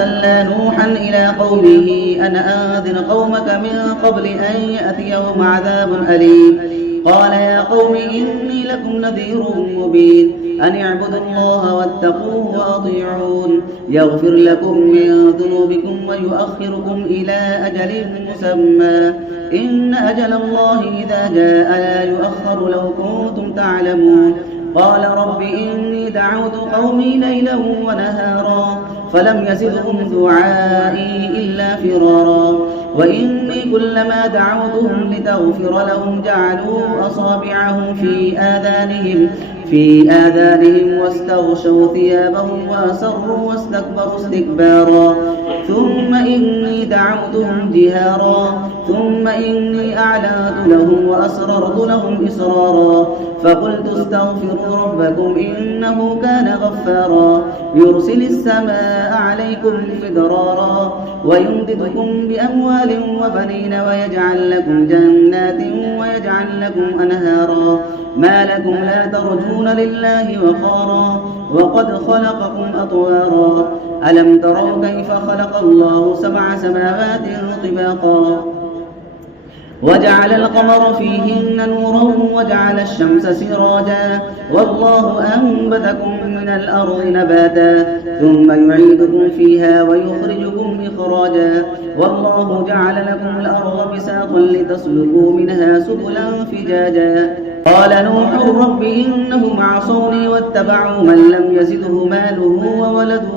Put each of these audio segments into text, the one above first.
أرسلنا نوحا إلى قومه أن أنذر قومك من قبل أن يأتيهم عذاب أليم. قال يا قوم إني لكم نذير مبين أن اعبدوا الله واتقوه وأطيعون يغفر لكم من ذنوبكم ويؤخركم إلى أجل مسمى إن أجل الله إذا جاء لا يؤخر لو كنتم تعلمون. قال رب إني دعوت قومي ليلا ونهارا فلم يزدهم دعائي إلا فرارا وإني كلما دعوتهم لتغفر لهم جعلوا أصابعهم في آذانهم واستغشوا ثيابهم وأسروا واستكبروا استكبارا ثم إني دعوتهم جهارا ثم إني أعلنت لهم وأسررت لهم إسرارا فقلت استغفروا ربكم إنه كان غفارا يرسل السماء عليكم مدرارا ويمددكم بأموال وبنين ويجعل لكم جنات ويجعل لكم أنهارا ما لكم لا ترجون لله وقارا وقد خلقكم أطوارا ألم تروا كيف خلق الله 7 سماوات طباقا وجعل القمر فيهن نورا وجعل الشمس سراجا والله أنبتكم من الأرض نباتا ثم يعيدكم فيها ويخرجكم إخراجا والله جعل لكم الأرض بساطا لتسلكوا منها سبلا فجاجا. قال نوح رب إنهم عصوني واتبعوا من لم يزده ماله وولده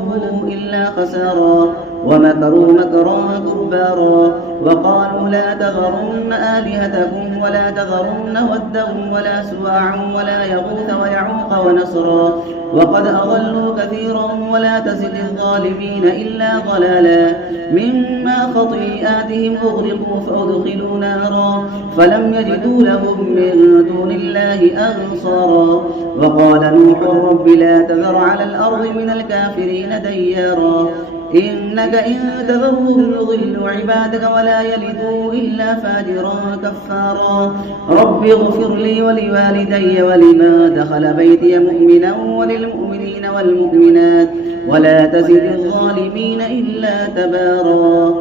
إلا خسارا ومكروا مكرا كبارا وقالوا لا تذرن آلهتكم ولا تذرن ودا ولا سواعا ولا يغوث ويعوق ونسرا وقد أضلوا كثيرا ولا تزد الظالمين إلا ضلالا مما خطيئاتهم أغرقوا فأدخلوا نارا فلم يجدوا لهم من دون الله أنصارا. وقال نوح رب لا تذر على الأرض من الكافرين ديارا إنك إن تذرهم يضلوا عبادك ولا يلدوا إلا فاجرا كفارا. رب اغفر لي ولوالدي ولمن دخل بيتي مؤمنا وللمؤمنين والمؤمنات ولا تزد الظالمين إلا تبارا.